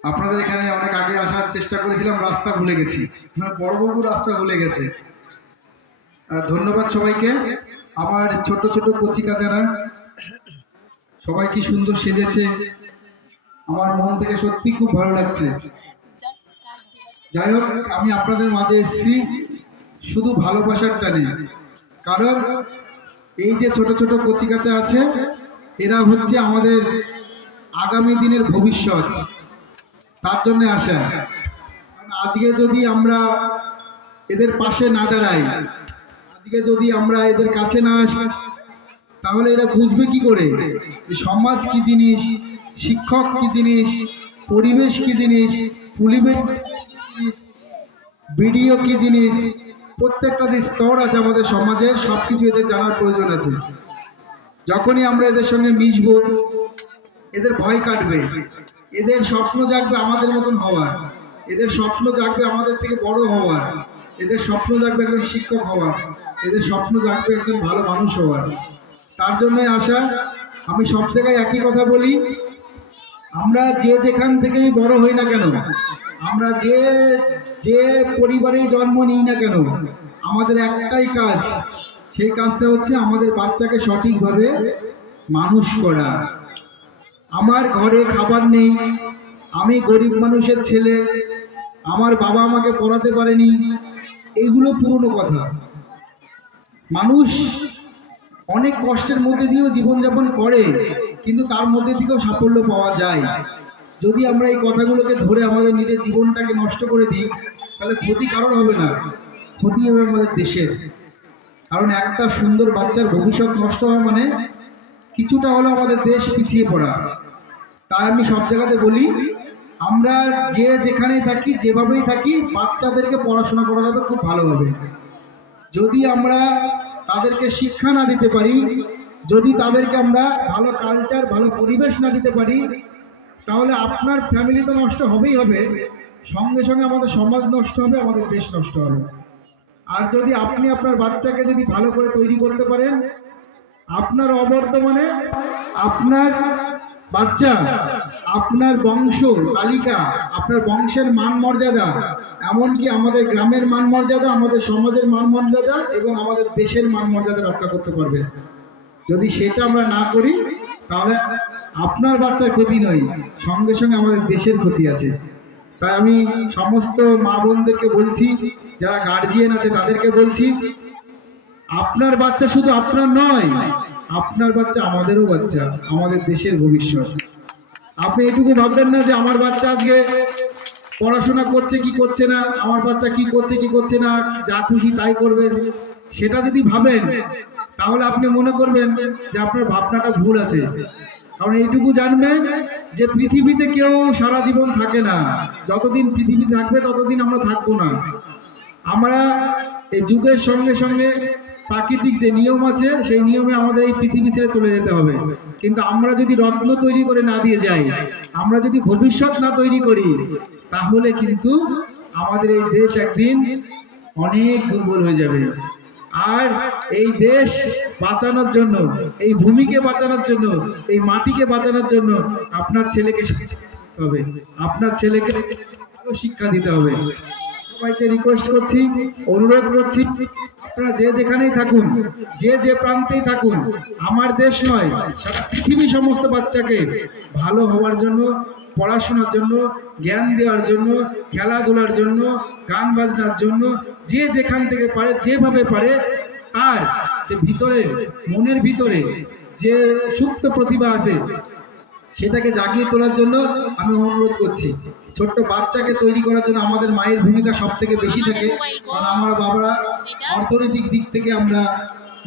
আপনাদের এখানে অনেক আগে আসার চেষ্টা করেছিলাম, রাস্তা ভুলে গেছি, মানে বড়বাবু রাস্তা ভুলে গেছে। ধন্যবাদ সবাইকে। আমার ছোট ছোট কচিকাচারা সবাই কি সুন্দর সেজেছে, আমার মন থেকে সত্যি খুব ভালো লাগছে। যাই হোক, আমি আপনাদের মাঝে এসেছি শুধু ভালোবাসার টানে। কারণ এই যে ছোট ছোট কচিকাচা আছে, এরা হচ্ছে আমাদের আগামী দিনের ভবিষ্যৎ, তার জন্য আসা। আজকে যদি আমরা এদের পাশে না দাঁড়াই, আজকে যদি আমরা এদের কাছে না আসি, তাহলে এরা বুঝবে কি করে যে সমাজ কি জিনিস, শিক্ষক কি জিনিস, পরিবেশ কি জিনিস, পরিবেশ ভিডিও কি জিনিস। প্রত্যেকটা যে স্তর আছে আমাদের সমাজের, সব কিছু এদের জানার প্রয়োজন আছে। যখনই আমরা এদের সঙ্গে মিশবো, এদের ভয় কাটবে, এদের স্বপ্ন জাগবে আমাদের মতন হওয়ার, এদের স্বপ্ন জাগবে আমাদের থেকে বড় হওয়ার, এদের স্বপ্ন জাগবে একজন শিক্ষক হওয়ার, এদের স্বপ্ন জাগবে একজন ভালো মানুষ হওয়ার। তার জন্যই আসা। আমি সব জায়গায় একই কথা বলি, আমরা যে যেখান থেকেই বড় হই না কেন, আমরা যে যে পরিবারেই জন্ম নিই না কেন, আমাদের একটাই কাজ, সেই কাজটা হচ্ছে আমাদের বাচ্চাকে সঠিকভাবে মানুষ করা। আমার ঘরে খাবার নেই, আমি গরিব মানুষের ছেলে, আমার বাবা আমাকে পড়াতে পারেনি, এইগুলো পুরনো কথা। মানুষ অনেক কষ্টের মধ্যে দিয়েও জীবনযাপন করে, কিন্তু তার মধ্যে থেকেও সাফল্য পাওয়া যায়। যদি আমরা এই কথাগুলোকে ধরে আমাদের নিজের জীবনটাকে নষ্ট করে দিই, তাহলে ক্ষতি কারণ হবে না, ক্ষতি হবে আমাদের দেশের। কারণ একটা সুন্দর বাচ্চার ভবিষ্যৎ নষ্ট হওয়া মানে কিছুটা হলো আমাদের দেশ পিছিয়ে পড়া। তাই আমি সব জায়গাতে বলি, আমরা যে যেখানেই থাকি, যেভাবেই থাকি, বাচ্চাদেরকে পড়াশোনা করাতে হবে খুব ভালোভাবে। যদি আমরা তাদেরকে শিক্ষা না দিতে পারি, যদি তাদেরকে আমরা ভালো কালচার, ভালো পরিবেশ না দিতে পারি, তাহলে আপনার ফ্যামিলি তো নষ্ট হবেই হবে, সঙ্গে সঙ্গে আমাদের সমাজ নষ্ট হবে, আমাদের দেশ নষ্ট হবে। আর যদি আপনি আপনার বাচ্চাকে যদি ভালো করে তৈরি করতে পারেন, আপনার অবর্তমানে আপনার বাচ্চা, আপনার বংশ তালিকা, আপনার বংশের মান মর্যাদা, এমনকি আমাদের গ্রামের মান মর্যাদা, আমাদের সমাজের মান মর্যাদা এবং আমাদের দেশের মান মর্যাদা রক্ষা করতে পারবে। যদি সেটা আমরা না করি, তাহলে আপনার বাচ্চার ক্ষতি নয়, সঙ্গে সঙ্গে আমাদের দেশের ক্ষতি আছে। তাই আমি সমস্ত মা বোনদেরকে বলছি, যারা গার্জিয়ান আছে তাদেরকে বলছি, আপনার বাচ্চা শুধু আপনার নয়, আপনার বাচ্চা আমাদেরও বাচ্চা, আমাদের দেশের ভবিষ্যৎ। আপনি এটুকু ভাববেন না যে আমার বাচ্চা আজকে পড়াশোনা করছে কি করছে না, আমার বাচ্চা কি করছে কি করছে না, যা খুশি তাই করবে। সেটা যদি ভাবেন, তাহলে আপনি মনে করবেন যে আপনার ভাবনাটা ভুল আছে। কারণ এইটুকু জানবেন যে পৃথিবীতে কেউ সারা জীবন থাকে না, যতদিন পৃথিবী থাকবে ততদিন আমরা থাকবো না। আমরা এই যুগের সঙ্গে সঙ্গে প্রাকৃতিক যে নিয়ম আছে, সেই নিয়মে আমাদের এই পৃথিবী ছেড়ে চলে যেতে হবে। কিন্তু আমরা যদি রত্ন তৈরি করে না দিয়ে যাই, আমরা যদি ভবিষ্যৎ না তৈরি করি, তাহলে কিন্তু আমাদের এই দেশ একদিন অনেক দুর্বল হয়ে যাবে। আর এই দেশ বাঁচানোর জন্য, এই ভূমিকে বাঁচানোর জন্য, এই মাটিকে বাঁচানোর জন্য আপনার ছেলেকে হবে, আপনার ছেলেকে ভালো শিক্ষা দিতে হবে। সবাইকে রিকোয়েস্ট করছি, অনুরোধ করছি, আপনারা যে যেখানেই থাকুন, যে যে প্রান্তেই থাকুন, আমার দেশ নয়, সারা পৃথিবী সমস্ত বাচ্চাকে ভালো হওয়ার জন্য, পড়াশোনার জন্য, জ্ঞান দেওয়ার জন্য, খেলাধুলার জন্য, গান বাজনার জন্য, যে যেখান থেকে পারে, যেভাবে পারে, তার যে ভিতরে, মনের ভিতরে যে সুপ্ত প্রতিভা আছে, সেটাকে জাগিয়ে তোলার জন্য আমি অনুরোধ করছি। ছোট্ট বাচ্চাকে তৈরি করার জন্য আমাদের মায়ের ভূমিকা সব থেকে বেশি থাকে। কারণ আমরা বাবারা অর্থনৈতিক দিক থেকে আমরা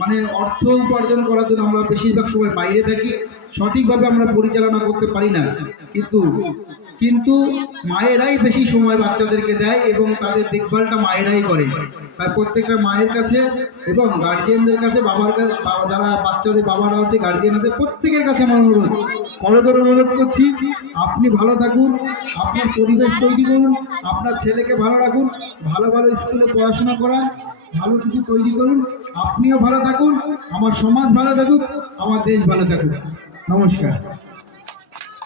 মানে অর্থ উপার্জন করার জন্য আমরা বেশিরভাগ সময় বাইরে থাকি, সঠিকভাবে আমরা পরিচালনা করতে পারি না। কিন্তু কিন্তু মায়েরাই বেশি সময় বাচ্চাদেরকে দেয় এবং তাদের দেখভালটা মায়েরাই করে। তাই প্রত্যেকটা মায়ের কাছে এবং গার্জিয়ানদের কাছে, বাবার কাছে, যারা বাচ্চাদের বাবারা আছে, গার্জিয়ান আছে, প্রত্যেকের কাছে আমার অনুরোধ, করজোড়ে অনুরোধ করছি, আপনি ভালো থাকুন, আপনার পরিবেশ তৈরি করুন, আপনার ছেলেকে ভালো রাখুন, ভালো ভালো স্কুলে পড়াশোনা করান, ভালো কিছু তৈরি করুন, আপনিও ভালো থাকুন, আমার সমাজ ভালো থাকুক, আমার দেশ ভালো থাকুক। নমস্কার।